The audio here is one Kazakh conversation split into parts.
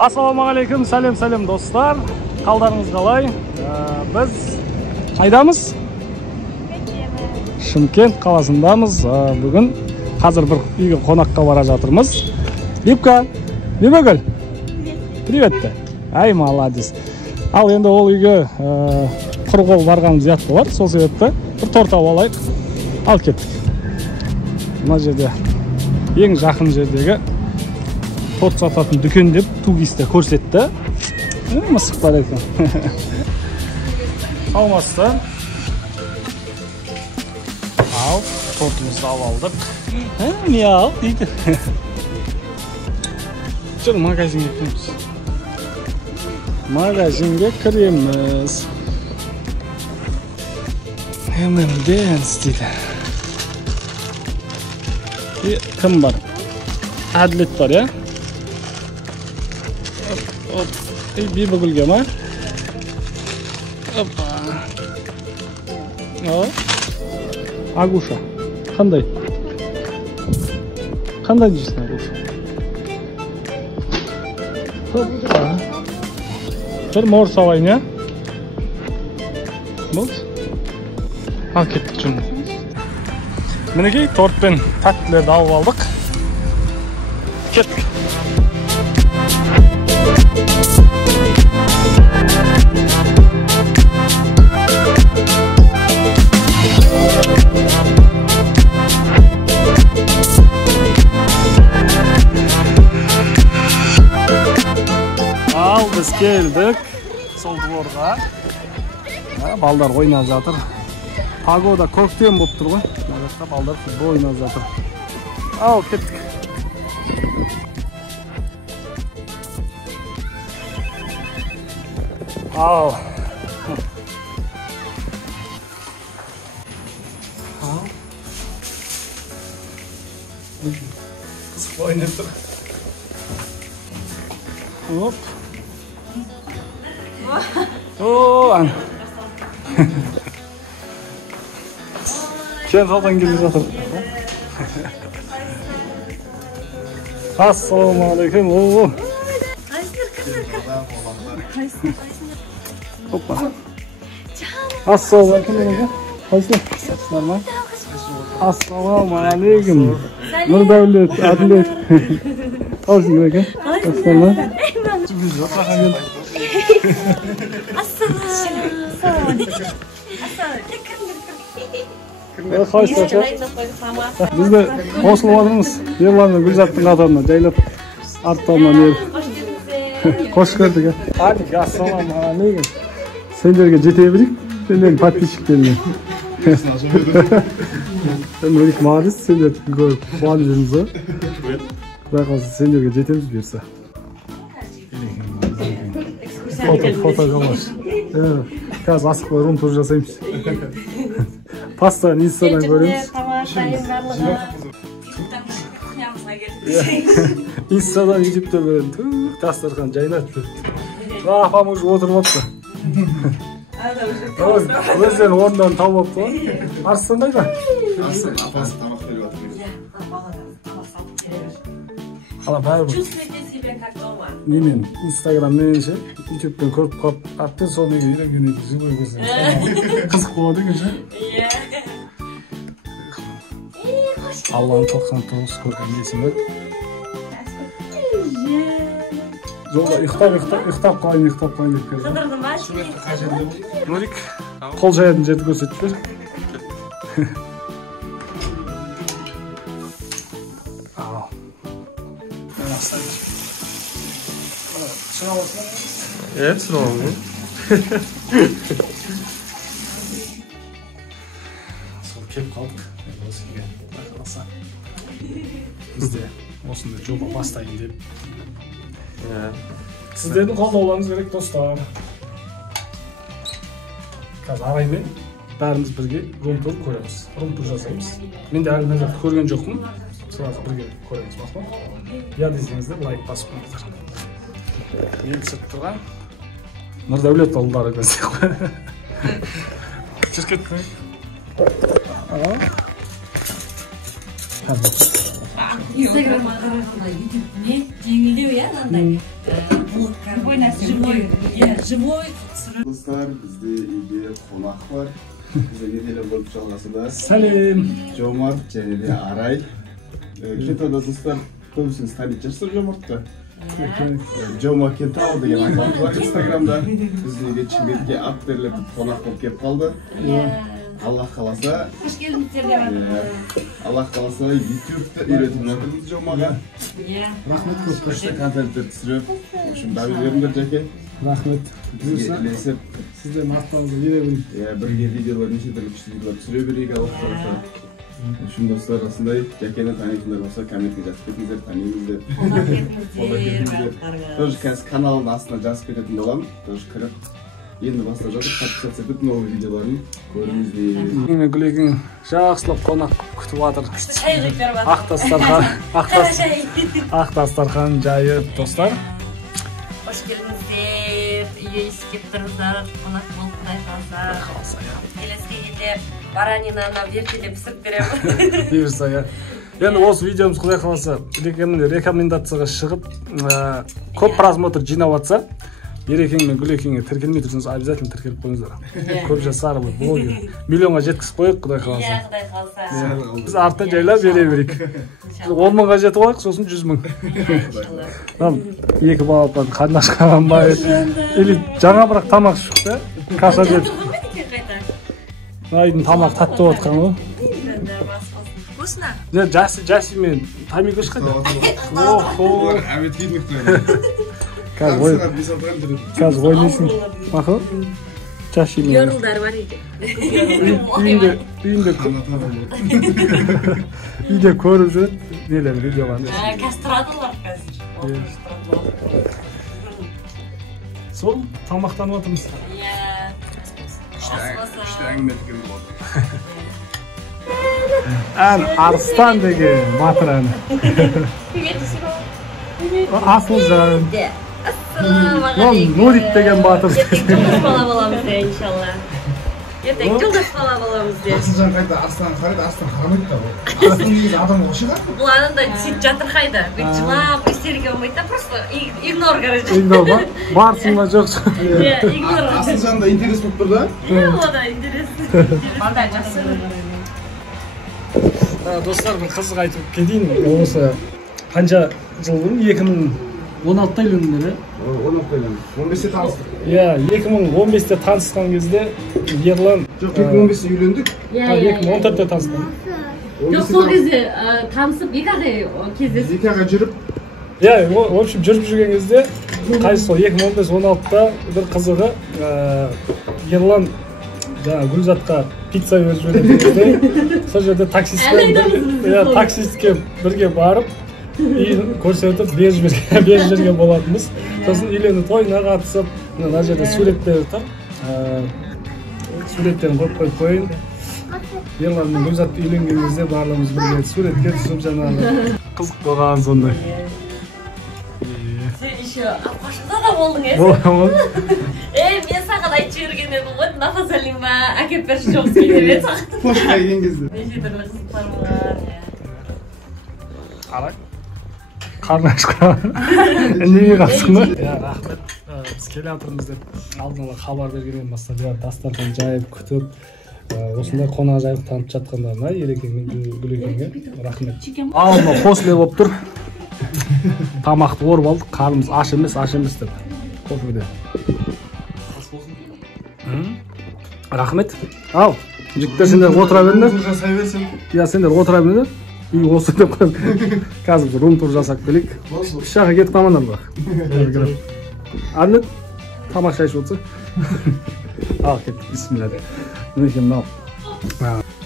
Assalamualaikum, salem dostlar. Қалдарыңыз қалай? Біз қайдамыз? Шымкент қаласындамыз. Бүгін қазір бір үйге қонаққа бара жатырмыз. Липка, Липагүл. Привет. Ай, молодец. Ал енді ол үйге құр қол барғанымыз ұят болар. Сол себепті бір торт алып алайық. Ал кеттік. Мына жерде ең жақын жердегі торт сататын дүкен деп тугисте көрсетті. Мысықтар екен. Алмасты. Ал, тортымызды алып алдық. Мяу дейді. Жүр, магазинге кіреміз. Магазинге кіреміз. M&M's дейді. Кім бар? Әділет бар, я? Бибігүлге ма? Агуша. Қандай? Қандай дейсің Агуша? Бір мор салайын, я? Болды? Ал кеттік жүрмін. Мінекей торт пен тәттілерді алып алдық. Кеттік. Ал біз келдік сол дворға. Балдар ойнап жатыр. Погода көктем болып тұр ғой. Балдар футбол ойнап жатыр. Ал кеттік. Ал. Қызық ойнап тұр. Оп. Ооо. Кен салдан келіп жатыр. Ассалаумағалейкум. Ооо. Hoppa. Assalamualaikum. Normal. Assalamualaikum. Nurdavlet, Adilet. Hoş geldin. Assalamu. Biz de қосылып ерлан мен Гүлзаттың қатарына жайлап арттарынан еріп қош көрдік. Hadi assalamualaikum. Sendерге жете берейік. Сендердің подписчиктеріне. Sen öyle mağarız, sendер görüp bağlı жүрміз ғой. Құдай қаласа сендерге жетеміз берсе. Фото қалаш. Қазір асық бар, тур жасаймыз. Постоянно инстадан көреміз. Инстадан, ютубтан көремін. Дастархан жайнап жүр. Апам уже отырып отыр. Өздерін орындан тауып отыр ғой. Арыстан қайда? Арыстан апасы тамақ беріп отыр. Чувствуйте себя как дома. Немен, инстаграммен ше, ютубтан көріп қалып, аттен сол неге үйренген еді, живой көзден. Қызық болады екен ше. Алланың 99 көрген есімі. Жолда ұйықтап қалайын деп келді. Қыдырдың ба? Нұрик, қол жаятын жерді көрсетіп бер. Түсін аласың ба? Түсін аламын. Сол кеп қалдық. Бізде осындай жоба бастайын деп. Сіздердің қолдауларыңыз керек, достар. Қазір ағаймен бәріміз бірге рум-тур көреміз. Рум-тур жасаймыз. Мен де әлі мына көрген жоқпын. Сразу бірге көреміз, баспа. Я десеңіздер, лайк басып қойыңыздар. Ең сырт тұрған Нұрдәулет ұлдары көрсек қой. Жүр кеттің. Instagram'a tarafına YouTube ne? Cengiliyor ya, anladın. Живой нәрсе. Живой. Достар, бізде үйде қонақ бар. Бізде неделе болып жалғасыда. Сәлем. Жомарт және де Арай. Кентауда достар, көбісіңіз танитын шығарсыздар Жомартты. Жома Кентау деген аккаунт бар Инстаграмда. Біздің үйге Шымкентке ат беріліп қонақ болып келіп қалды. Аллах қаласа, Аллах қаласа YouTube'да үйретіп жатырмыз Жомаға. Рахмет көп. Күшті контенттер түсіріп, үшін дабыл беріңдер жәке. Рахмет. Бізге ілесіп, Сізден аттанызды ереуін. бірге видеолар, неше түрлі күшті видеолар түсіре берейік Аллах қаласа. Үшін достар, осындай жәкені танитындар болса, комментке жазып кетіңіздер, танимыз деп. Тоже қазір каналының астына жазып кететін боламын. Тоже кіріп, енді бастап жатыр, подписаться етіп, новый видеоларын көріңіздер. Гүлекең жақсылап қонақ күтіп жатыр. Шай құйып беріп жатыр. Ақ дастархан жайып достар. Hoş geldinizler. Үйге иіскеп тұрыңыздар. Қонақ болып құдай қаласа. Келесі келгенде баранинаны вертелеп пісіріп беремін. Бұйырса, иә. Енді осы видеомыз құдай қаласа рекомендацияға шығып, көп просмотр жинап жатса, Ерекең мен Гүлекеңге тіркелмей тұрсаңыз, обязательно тіркеліп қойыңыздар. Көп жасар блогер. Миллионға жеткізіп қойық, құдай қаласа. Иә, құдай қаласа. Біз артынан жайлап бере берейік. 10 мыңға жетіп қойық, сосын 100 мың. Екі балапан қандаш қалған ба? Или жаңа бірақ тамақ шықты. Каша жеп. Айдың тамақ тәтті болып жатқан ғой. Вкусно? Жаси мен Тамигош қайда? Әбет кейдік тұрады. Қазір ойнайсың. Мақыл? Жаси мен. Йорылдар бар еді. Үйде көріп жүреді. Нелер видеоларын. Кастрадылар қазір. Сол тамақтанып отырмыз. Иә. Күшті әңгіме еткен болды. Ән Арыстан деген батыр әні. Асылжан. Ассалаумағалейкум. Нурик деген батыр. Ертең жолдас бала боламыз де, иншалла. Ертең жолдас бала боламыз де. Асылжан қайда Арыстан қарайды, Арыстан қарамайды да бұл. Арыстан деген адам қошыға? Бұл анында сөйтіп жатырқайды. Бүйтіп жылап, истерика болмайды да, просто игнор, короче. Игнор ба? Барсың ба жоқсың? Иә, игнор. Асылжан да интерес болып тұр да? Иә, о да интерес. Бандай жақсы. Достар, бір қызық айтып кетейін. Осы қанша жыл бұрын 2016-та үйлендіңдер, иә? 16-та үйлендім. 15-те таныстық. Иә, 2015-те танысқан кезде Ерлан... Жоқ, 2015-те үйлендік. 2014-те танысқан. Жоқ, сол кезде танысып, 2 ай кездесіп. 2 айға жүріп. Иә, в общем, жүріп жүрген кезде, қайсы сол 2015-16-та бір қызығы Ерлан Гүлзатқа пицца беріп жіберген кезде, сол жерде таксистке бірге барып, үйін көрсетіп беріп жүрген болатынбыз. Сосын үйлену тойына қатысып, мына жерде суреттері тұр. Суреттерін қойып қойын. Ерлан мен Гүлзатты үйленген кезде барлығымыз бірге суретке түсіп жаңағы қызық болған сондай. Сен еще Алқашында да болдың, мен саған айтып жіберген едім ғой, нафас әлің ба, әкеп берші жоғыз келер еді саған. Пошқа келген кезде. Неше түрлі қызықтар бар. Арай. Қарны ашқан. Неге қатысың ба? Рахмет. Біз келе жатырмыз деп алдын ала хабар бергеннен бастап дастархан жайып күтіп, осындай қонақжайлық танытып жатқандарына Ерекең мен Гүлекеңге рахмет. Алма қосыле болып тұр. Тамақты орып алдық, қарнымыз аш емес деп. Кофеде. Рахмет. Ал, жігіттер сендер отыра беріңдер. Жасай берсем. Иә, сендер отыра беріңдер. Үй осы деп қойып. Қазір рум-тур жасап келейік. Үш жаққа кетіп қалмаңдар бірақ. Арнет, тамақ шайшып отырса. Ал, кеттік, бисмилля де. Мінекей мынау.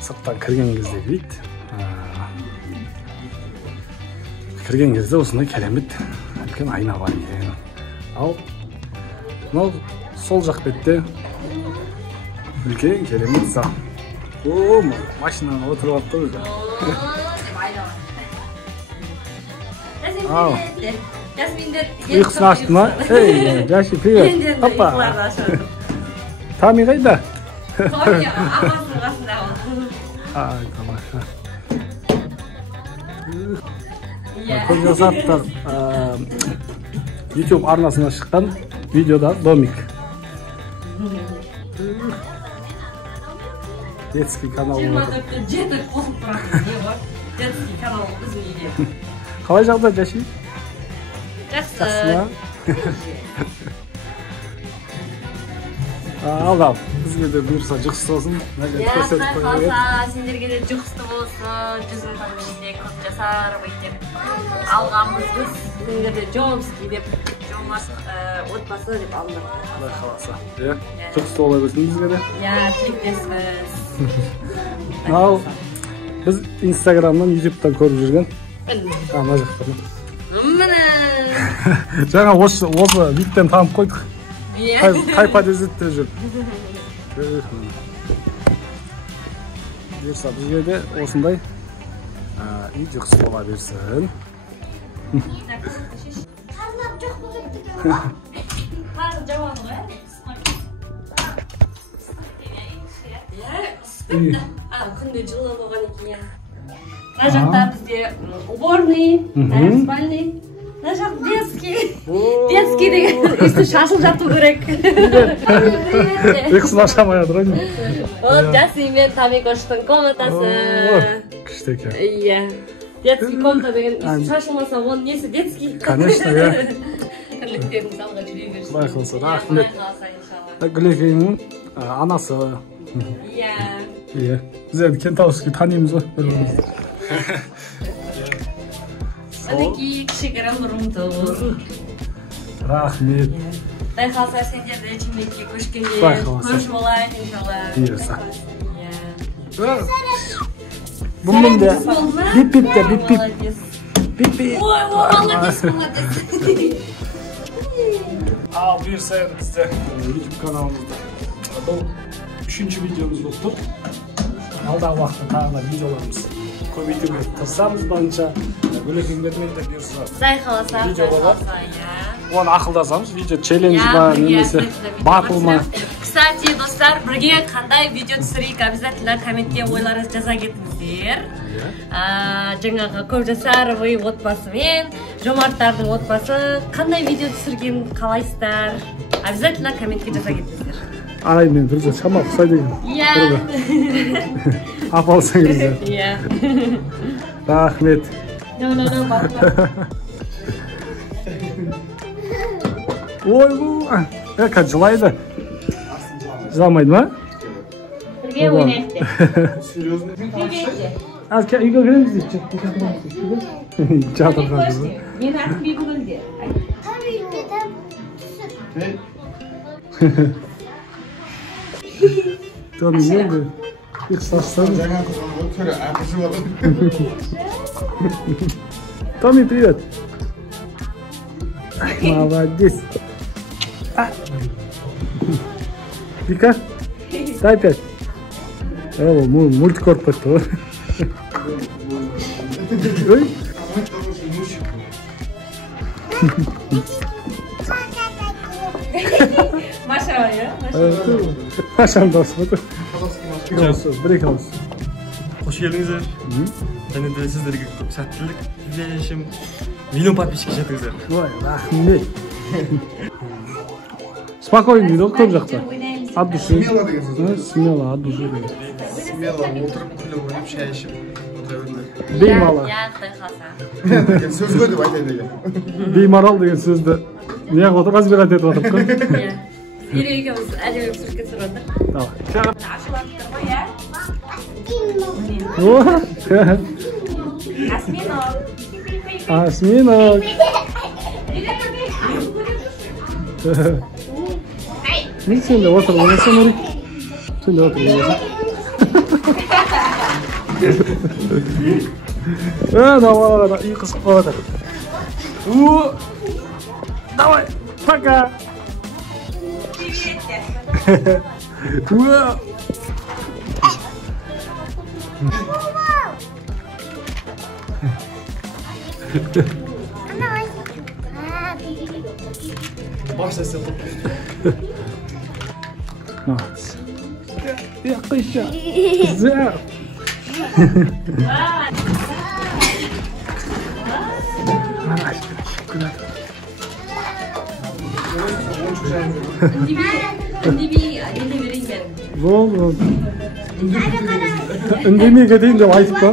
Сырттан кірген кезде дейді. Кірген кезде осындай керемет үлкен айна бар екен. Ал мынау сол жақ бетте үлкен керемет зал. О, машинаға отырып алып тұр. Ал. Ұйқысын ашты ма? Ей, Жаши, привет. Опа. Тами қайда? Томи ағасының қасында. Ай, тамаша. Көп жасаттар. YouTube арнасына шыққан видеода домик. Детский канал. 24-те жеті қосып тұратын не бар? Детский канал біздің үйде. Қалай жағдай жаши? Жақсы. Ал, бізге де бұйырса жұқсты болсын. Қалса, сендерге де жұқсты болсын, жүзін тамыште көп жасар бөйтеп. Алғанбыз біз, сендерде Жомский деп, Жомас отбасы деп алыныр. Құдай қаласа. Жұқсты бола берсін бізге де. Тілектеспіз. Ал, біз Инстаграмнан, Ютубтан көріп жүрген. Ана жақтардан. Міне. Жаңа осы биттен танып қойдық. Қай подъездте жүр. Бұйырса бізге де осындай үй жұқсы бола берсін. Қарнап жоқ болып кетті. Қазір жауабы ғой. Күнде жылы болған екен. Мына жақта бізде уборный, спальный. Мына жақ детский. Детский деген үсті шашылып жату керек. Ұйқысын ашамай жатыр ғой. Ол Жаси мен Тамикоштың комнатасы. Күшті екен. Иә. Детский комната деген үсті шашылмаса оның несі детский? Конечно, иә. Тірліктеріңіз алға жүре берсін. Құдай қаласа, рахмет. Гүлекеңнің анасы. Иә. Иә. Біз енді Кентауский танимыз ғой бір-бірімізді. Мінекей кішігірім румтур. Рахмет. Құдай қаласа сендерді Чимбетке көшкенде көріш болайын иншалла. Бұйырса. Бұның да бип-бип те, бип-бип. Бип-бип. Ой, молодец, молодец. Ал, бұйырса енді бізде YouTube каналымызда. Бұл 3-ші видеомыз болып тұр. Алдағы уақытта тағы да видеоларымыз көбейтуге тырысамыз барынша. Гүлекеңдермен де бұйырса. Құдай қаласа, Оны ақылдасамыз, видео челлендж ба, немесе батл ма. Кстати, достар, бірге қандай видео түсірейік, обязательно комментте ойларыңыз жаза кетіңіздер. Жаңағы Көпжасаровый отбасымен, Жомарттардың отбасы қандай видео түсірген қалайсыздар? Обязательно комментке жаза кетіңіздер. Ай, мен бірде шама ұқсайды екен. Иә. Апалсаңыздар. Иә. Рахмет. Ой, бұл жылайды. Жыламайды ма? Бірге ойнайық деп. Серьезно? Үйге кіреміз дейді. Жатырған қызы. Мен атым Бибігүлде. Томми, енді их саштан. Жаңа қызым түрі ақышы болады. Томми, привет. Молодец. Вика, дай 5. О, мультик көріп кетті ғой. Ой. Маша var ya. Maşa'nın dostu. Bir ауыз. Hoş geldіңіздер. Және де сіздерге көп сәттілік тілеймін. Миллион подписчик жетіңіздер. Ой, рахмет. Спокойный үйде көп жақта. От души. Смело деген сөз. Смело, от души. Смело отырып күліп ойнап шай ішіп отыра беріңдер. Беймала. Ya Құдай қаласа. Деген сөз ғой деп айтайын деген. Беймарал деген сөзді неғып отыр, разбирать етіп отырып қой. Иә. Ері екеуміз әдемі түсіріп түсіріп отыр. Давай. Ашылып тұр ғой, иә? Осьминог. Не сен де отыр, не сен ұрик? Сен де отыр. Давай, үй қызып қалады. Давай, пока. Başta size Yakışa. Güzel. Болды. Үндемей кетейін деп айтып па.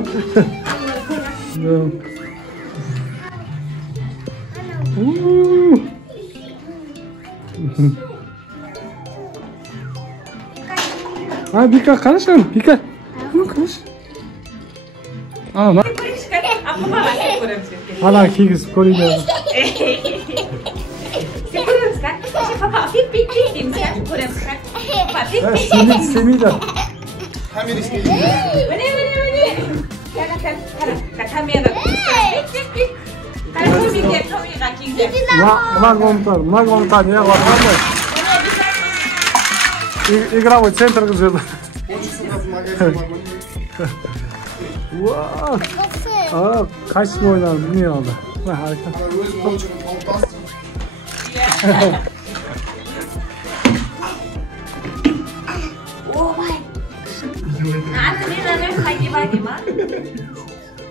Бика, қарашы, Бика. Қарашы. Ана кигізіп көрейін. Сен көреміз ка? Папа, пик дейміз ка? Көреміз ка? Папа, пик. Семейді. Камериске Міне. Камера. Пик. Томиға кигізем. Мына комнатар не бар ма? Игровой центр жүрді. Қайсысын ойнады, білмей алды.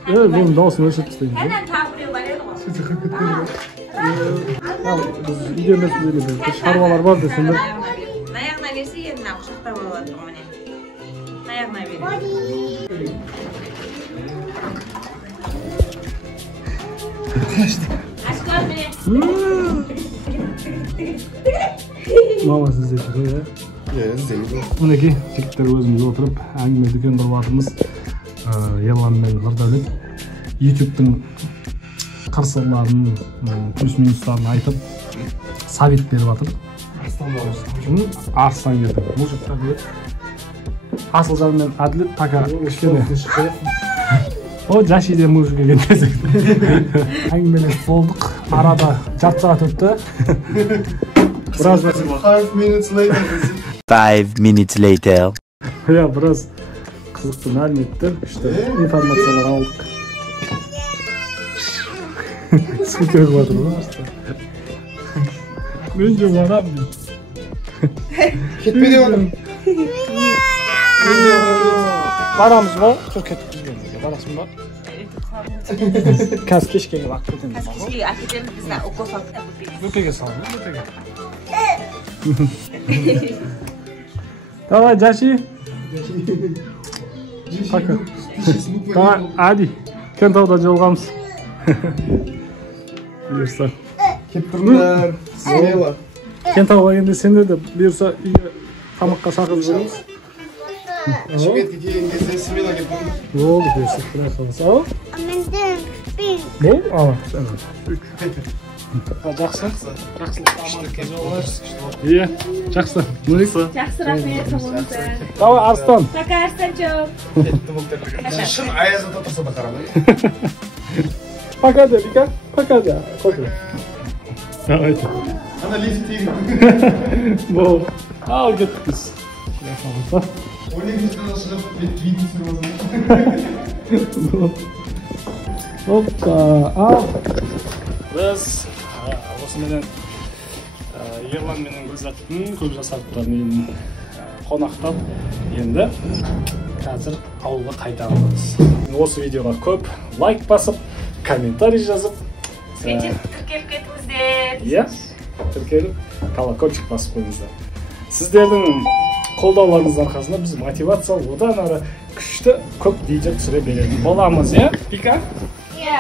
Benim dağılsın ölçüp isteyim. Hemen tabiri var ya da Biz idemez bilelim. Şarvalar var desin de. Ayağına verse yerine akışıkta oladır o ne? Ayağına verir. Aşk var beni. Mama siz de çıkıyor ya. Мінекей жігіттер өзіміз отырып әңгіме дүкен құрып жатырмыз. Ерлан мен Нұрдәулет YouTube'тың қыр-сырларын, плюс-минустарын айтып совет беріп жатыр. Арыстан келді. Мужиктар деп. Асылжан мен Әділет така кішкене. О, Жашиден мужик екен десек. Әңгімелесіп болдық. Арада жарты сағат өтті. 5 minutes later. 5 minutes later. Ya biraz қызықты мәліметтер, күшті информациялар алдық. Спикер қуатыр ма? Мен де барам. Кетпе деп отырмын. Барамыз ба? Жоқ, кетіп бізбен бірге барасың ба? Қазір кешке келіп алып кетеміз. Кешке әкетеміз бізді укол салып Бөпеге салың, бөпеге. Давай, Жаши. Пока. Давай, Ади. Кентауда жолығамыз. Бұйырса. Кеп тұрыңдар. Смело. Кентауға келгенде сендер де бұйырса үйге тамаққа шақырып жібереміз. Шымкентке келген кезде смело кеп тұрыңдар. Болды, бұйырса. Құдай қаласа. Ау? Бол? Ала. Жақсы. Иә, жақсы. Жақсы, рахмет, соғылыңыздар. Давай, Арыстан. Пока, Арыстанчик. Шын аязында тұрса да қарамай. Пока де, Вика. Пока де. Давайте. Ана лифт тегін. Болды. Ал кеттік біз. Құдай қаласа. 12-ден шығып, видео түсіріп Опа, ал. Біз осыменен Ерлан менен Гүлзаттың көп жасақтарын қонақтап, енді қазір ауылға қайтамыз. Осы видеоға көп лайк басып, комментарий жазып, тіркеліп кетіңіздер. Иә, тіркеліп, колокольчик басып қойыңыздар. Сіздердің қолдауларыңыз арқасында біз мотивация одан ары күшті көп видео түсіре беретін боламыз, иә? Пика? Иә.